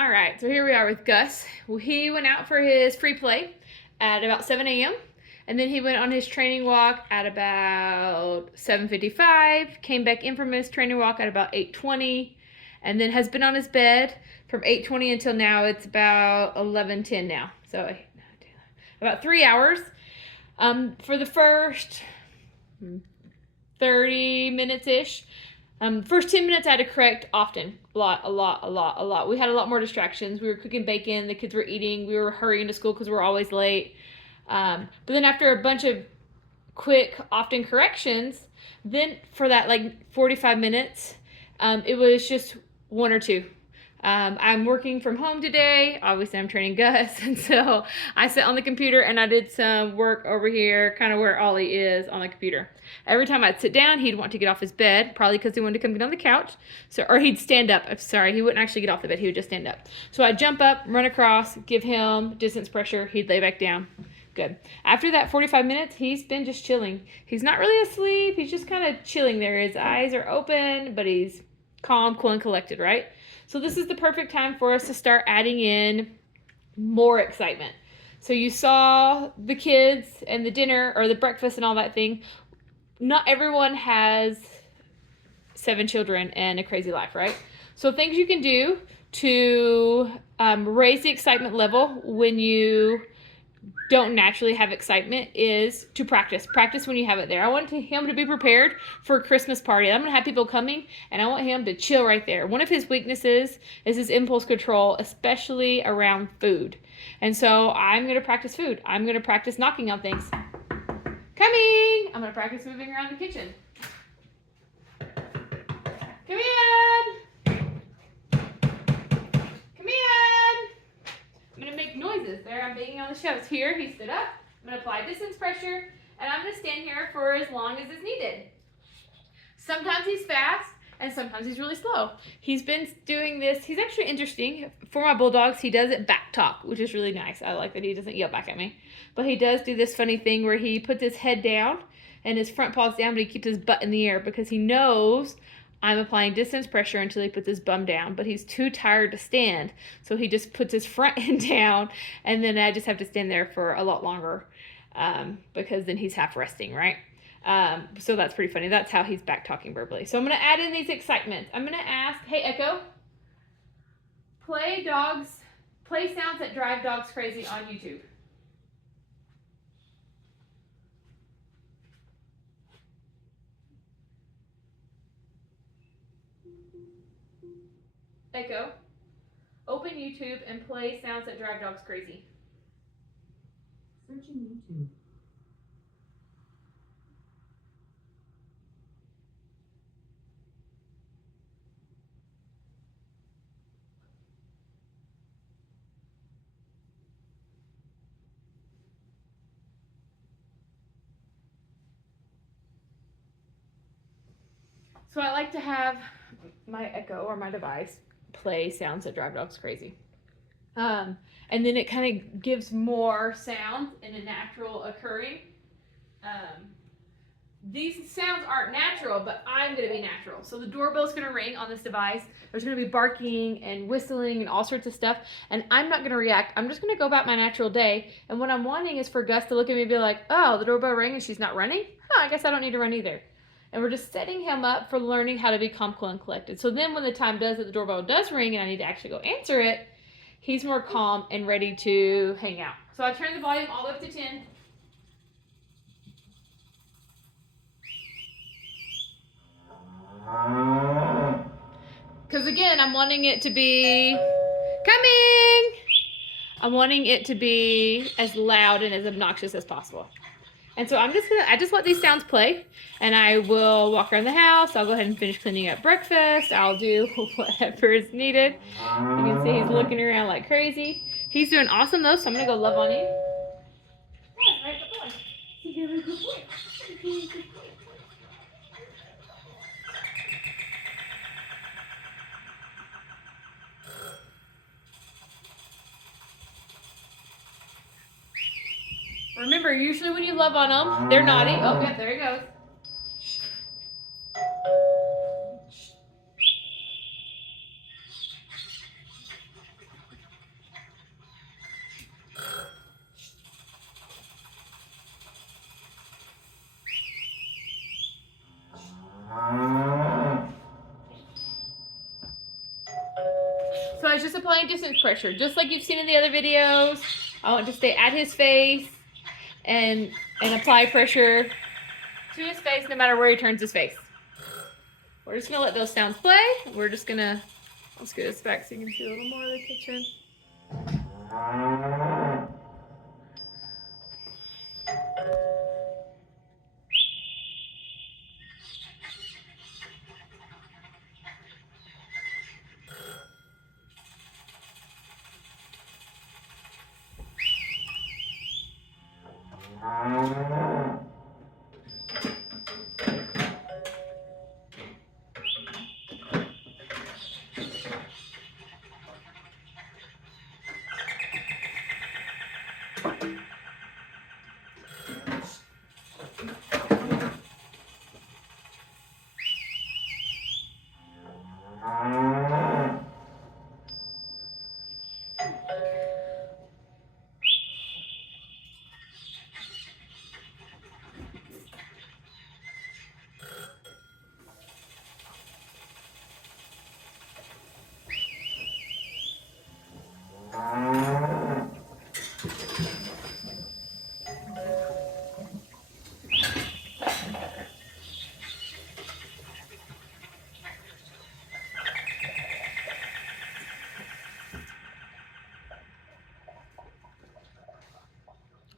All right, so here we are with Gus. Well, he went out for his free play at about 7 a.m. And then he went on his training walk at about 7:55, came back in from his training walk at about 8:20, and then has been on his bed from 8:20 until now. It's about 11:10 now. So about 3 hours. For the first 30 minutes-ish, first 10 minutes I had to correct often. A lot. We had a lot more distractions. We were cooking bacon, the kids were eating, we were hurrying to school because we're always late. But then after a bunch of quick, often corrections, then for that like 45 minutes, it was just one or two. I'm working from home today. Obviously, I'm training Gus, and so I sat on the computer and I did some work over here, kind of where Ollie is on the computer. Every time I'd sit down, he'd want to get off his bed, probably because he wanted to come get on the couch. Or he'd stand up. I'm sorry, he wouldn't actually get off the bed. He would just stand up. So I'd jump up, run across, give him distance pressure. He'd lay back down. Good. After that 45 minutes, he's been just chilling. He's not really asleep. He's just kind of chilling there. His eyes are open, but he's calm, cool, and collected, right? So this is the perfect time for us to start adding in more excitement. So you saw the kids and the dinner or the breakfast and all that thing. Not everyone has 7 children and a crazy life, right? So things you can do to raise the excitement level when you don't naturally have excitement is to practice. Practice when you have it there. I want him to be prepared for a Christmas party. I'm going to have people coming, and I want him to chill right there. One of his weaknesses is his impulse control, especially around food. And so I'm going to practice food. I'm going to practice knocking on things. Coming! I'm going to practice moving around the kitchen. Come in! Come in! I'm going to make noises. There, I'm banging on the shelves. Here, he stood up. I'm going to apply distance pressure, and I'm going to stand here for as long as is needed. Sometimes he's fast, and sometimes he's really slow. He's been doing this. He's actually interesting. For my bulldogs, he does it back talk, which is really nice. I like that he doesn't yell back at me. But he does do this funny thing where he puts his head down and his front paws down, but he keeps his butt in the air because he knows I'm applying distance pressure until he puts his bum down, but he's too tired to stand. So he just puts his front end down, and then I just have to stand there for a lot longer because then he's half resting, right? So that's pretty funny. That's how he's back talking verbally. So I'm going to add in these excitements. I'm going to ask, hey, Echo, play sounds that drive dogs crazy on YouTube. Echo, open YouTube and play sounds that drive dogs crazy. Searching YouTube. So I like to have my Echo or my device play sounds that drive dogs crazy. And then it kind of gives more sound in a natural occurring. These sounds aren't natural, but I'm going to be natural. So the doorbell's going to ring on this device. There's going to be barking and whistling and all sorts of stuff. And I'm not going to react. I'm just going to go about my natural day. And what I'm wanting is for Gus to look at me and be like, oh, the doorbell rang and she's not running? Huh, I guess I don't need to run either. And we're just setting him up for learning how to be calm, cool, and collected. So then when the time does that the doorbell does ring and I need to actually go answer it, he's more calm and ready to hang out. So I turn the volume all the way up to 10. Because again, I'm wanting it to be coming. I'm wanting it to be as loud and as obnoxious as possible. And so I just let these sounds play, and I will walk around the house. I'll go ahead and finish cleaning up breakfast. I'll do whatever is needed. You can see he's looking around like crazy. He's doing awesome though, so I'm gonna go love on you. Yeah, right, good boy. You're a good boy. Remember, usually when you love on them, they're naughty. Oh, yeah, there he goes. So I was just applying distance pressure, just like you've seen in the other videos. I want to stay at his face and apply pressure to his face no matter where he turns his face. We're just gonna let those sounds play. We're just gonna, let's get this back so you can see a little more of the kitchen.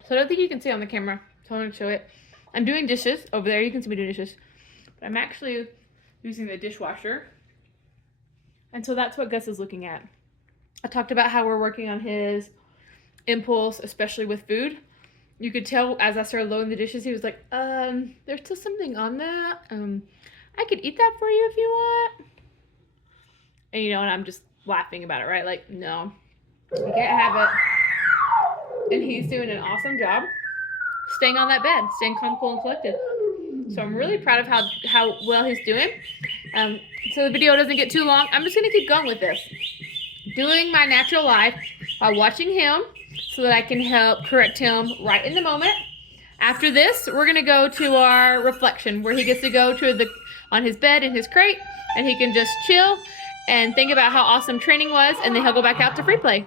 So I don't think you can see on the camera, so I'm going to show it. I'm doing dishes. Over there, you can see me doing dishes. But I'm actually using the dishwasher. And so that's what Gus is looking at. I talked about how we're working on his impulse, especially with food. You could tell as I started loading the dishes, he was like, there's still something on that. I could eat that for you if you want. And and I'm just laughing about it, right? Like, no, you can't have it. And he's doing an awesome job staying on that bed, staying calm, cool, and collected. So I'm really proud of how well he's doing. So the video doesn't get too long. I'm just going to keep going with this. Doing my natural life while watching him so that I can help correct him right in the moment. After this, we're going to go to our reflection where he gets to go to on his bed in his crate and he can just chill and think about how awesome training was, and then he'll go back out to free play.